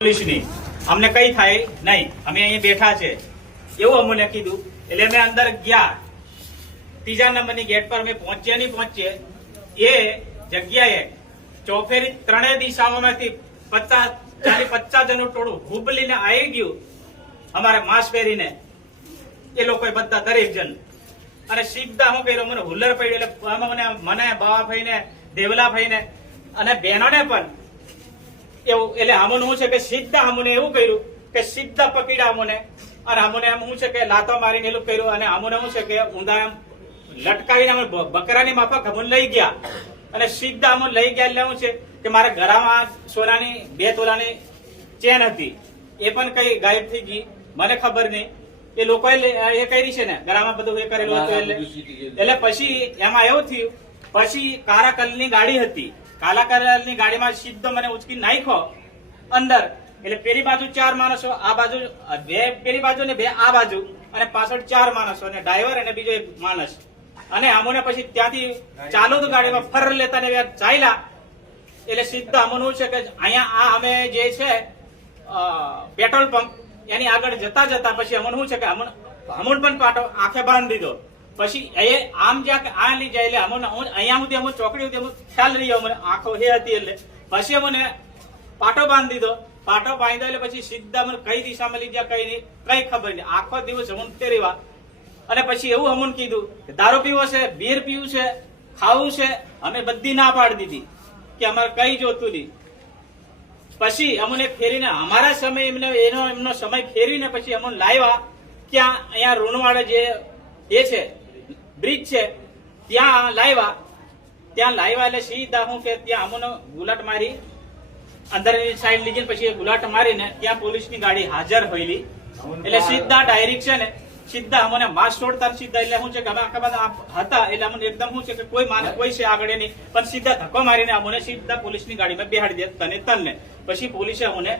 પોલીસની અમને કઈ થાય નહીં, અમે અહીં બેઠા છે એવું અમને કીધું. એટલે અમે અંદર ગયા, ત્રીજા નંબરની ગેટ પર અમે પહોંચ્યા નહીં પહોંચીએ એ જગ્યાએ ચોફેરી ત્રણેય દિશાઓમાંથી 50 જણનું ટોળું હુબલીને આવી ગયું અમારે માસ્ક પહેરીને. એ લોકોએ બધા દરેક જણ અને સીધા હું કર્યો, મને હુલ્લર પડ્યું. એટલે મને બાવા ભાઈને, દેવલા ભાઈને અને બહેનોને પણ એવું. એટલે અમને શું છે કે સીધા અમને એવું કર્યું કે સીધા પકડ્યા અમને, અને અમને એમ શું છે કે લાતો મારીને એવું કર્યું. અને અમને શું છે કે ઊંધા એમ લટકાવીને અમે બકરાની માફક અમને લઈ ગયા અને સીધા અમને લઈ ગયા. એટલે શું છે કે મારા ઘરમાં સોનાની 2 તોલાની ચેન હતી, એ પણ કઈ ગાયબ થઈ ગઈ, મને ખબર નહીં. એ લોકોએ એ કરી છે ને ઘરમાં બધું એ કરેલું હતું. એટલે પછી એમાં એવું થયું, પછી કારાકલની ગાડી હતી, કાલાકલની ગાડીમાં સીધો મને ઉચકી નાખ્યો અંદર. એટલે પેલી બાજુ 4 માણસો, આ બાજુ 2 પેલી બાજુ ને 2 આ બાજુ, અને પાછળ 4 માણસો અને ડ્રાઈવર અને બીજો 1 માણસ. અને અમોને પછી ત્યાંથી ચાલુ તો ગાડીમાં ફર લેતા ને ચાલ્યા. એટલે સીધા અમોનું છે કે અહીંયા આ અમે જે છે પેટ્રોલ પંપ એની આગળ જતા જતા પછી અમોન શું છે કે અમોન પણ પાટો આંખે બાંધી દીધો. પછી એ આમ જ્યાં આ લઈ જાય એટલે અમને અહીંયા સુધી અમુક ચોકડી હતી, અમુક ખ્યાલ રહ્યો મને આંખો એ હતી. એટલે પછી અમને પાટો બાંધી દીધો. પાટો બાંધ્યો એટલે પછી સીધા અમને કઈ દિશામાં લઈ ગયા કઈ નહીં, કઈ ખબર નહીં. આખો દિવસ અમન તેરીવા. અને પછી એવું અમને કીધું કે દારૂ પીવો છે, બીર પીવું છે, ખાવું છે. અમે બધી ના પાડી દીધી કે અમારે કઈ જોતું નહીં. પછી અમને ફેરીને અમારા સમય એમનો સમય ફેરવીને પછી અમને લાવ્યા ક્યાં, અહીંયા રૂણવાડે જે એ છે બ્રિજ છે ત્યાં લાવ્યા. ત્યાં લાવ્યા એટલે સીધા હું કે ત્યાં અમને ગુલાટ મારી, અંદરની સાઈડ લઈ જઈને પછી ગુલાટ મારીને ત્યાં પોલીસની ગાડી હાજર હોઈલી. એટલે સીધા ડાયરેક્ટ છે ને સીધા અમને માસ છોડતા સીધા. એટલે શું છે કે અમે આખા બધા હતા એટલે અમને એકદમ શું છે કે કોઈ માણસ કોઈ છે આગળ નહીં, પણ સીધા ધક્કો મારીને અમને સીધા પોલીસની ગાડીમાં બેહાડી દે તને. પછી પોલીસે અમને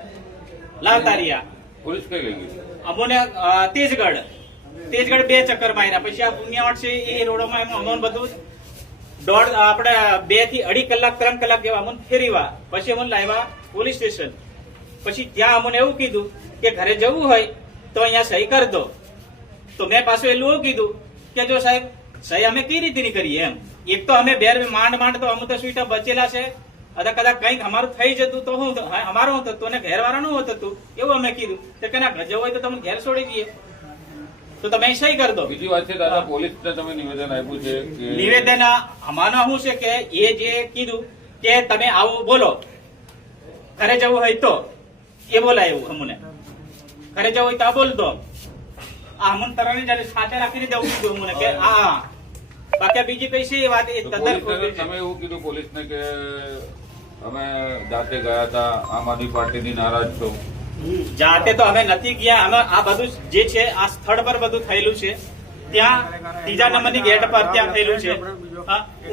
લાવતા રહ્યા. પોલીસ કઈ લઈ ગઈ? અમને તેજગઢ 2 ચક્કર માર્યા. પછી આ પુણ્યાવટ છે એ રોડોમાં એમ અમને બધું આપણે 2 થી 2.5 કલાક 3 કલાક જેવા અમને ફેરવ્યા. પછી અમને લાવ્યા પોલીસ સ્ટેશન. પછી ત્યાં અમને એવું કીધું કે ઘરે જવું હોય તો અહીંયા સહી કરી દો. તો મેં પાછું એટલું એવું કીધું કે જો સાહેબ સહી અમે કઈ રીતે ની કરીએ એમ. એક તો અમે માંડ તો અમે તો સ્વીટા બચેલા છે, કદાચ કઈક અમારું થઈ જતું તો હું અમારું થતું અને ઘેર વાળાનું થતું એવું અમે કીધું. તો કે ના જવું હોય તો તમે ઘેર છોડી દઈએ તો તમે સહી કરી દો. બીજી વાત છે દાદા, પોલીસને તમે નિવેદન આપ્યું છે કે નિવેદન આમાં શું છે કે એ જે કીધું કે તમે આવું બોલો, ઘરે જવું હોય તો એ બોલાય એવું અમને. ઘરે જવું હોય તો આ બોલ દો. આ અમને તરત સાથે રાખીને જવું કીધું અમને કે હા. બાકી બીજી કઈ છે એ વાત એ તદ્દન ખોટી છે. તમે એવું કીધું પોલીસને કે અમે જાતે ગયા હતા, આમ આદમી પાર્ટીની નારાજ છો? જાતે તો અમે નથી ગયા. અમે આ બધું જે છે આ સ્થળ પર બધું થયેલું છે, ત્યાં 3જા નંબરની ગેટ પર ત્યાં થયેલું છે.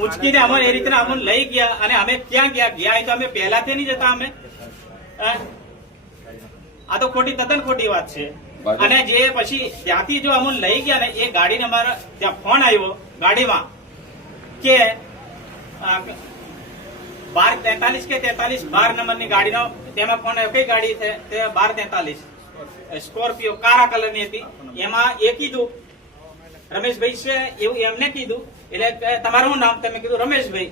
ઉચકીને અમે એ રીતે અમને લઈ ગયા. અને અમે ક્યાં ગયા તો અમે પહેલાથી નહીં જતા. અમે આ તો તદ્દન ખોટી વાત છે. અને જે પછી ત્યાંથી જો અમને લઈ ગયા ને એ ગાડીને અમારા ત્યાં ફોન આવ્યો ગાડીમાં કે 12:43 કે 12 નંબરની ગાડીનો તેમાં ફોન આવ્યો. કઈ ગાડી છે? તે 12:43 સ્કોર્પિયો કાળા કલરની હતી. એમાં એ કીધું રમેશભાઈ છે એવું એમને કીધું. એટલે તમારું શું નામ? તમે કીધું રમેશભાઈ.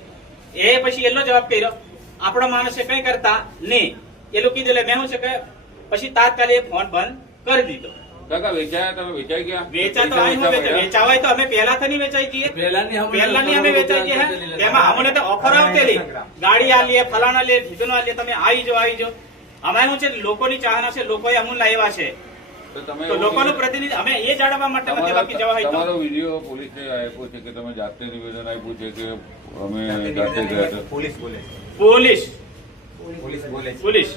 એ પછી એનો જવાબ કર્યો આપણો માણસ કઈ કરતા નહીં એલું કીધું. એટલે મેં શું છે કે પછી તાત્કાલિક ફોન બંધ કરી દીધો. કાકા વેચાયા? તમે વેચાઈ ગયા? વેચા તો વેચાવાય તો અમે પહેલાથી નહીં વેચાઈ જઈએ, પહેલાની અમે વેચાઈ જઈએ. એમાં અમને તો ઓફર આવતેલી ગાડી આ લે, ફલાણા લે, ઢીકણો લે, તમે આવી જાઓ. અમારું છે લોકોની ચાહના છે, લોકોએ અમને લાવ્યા છે. તો લોકોનું પ્રતિનિધિ અમે એ જાણવા માટે નથી. બાકી જવા હોય તમારો વિડીયો પોલીસે આપ્યો છે કે તમે જાતે નિવેદન આપ્યું છે કે અમે જાતે ગયા હતા? પોલીસ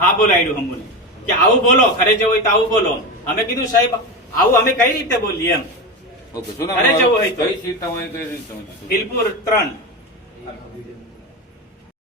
હા બોલાડ્યું અમને કે આવું બોલો, ઘરે જવું હોય તો આવું બોલો. અમે કીધું સાહેબ આવું અમે કઈ રીતે બોલીએ એમ. ઓકે, શું નામ? ઘરે જવું હોય તો કઈ સીટ તમારી? કઈ રીત તમે? બિલપુર 3.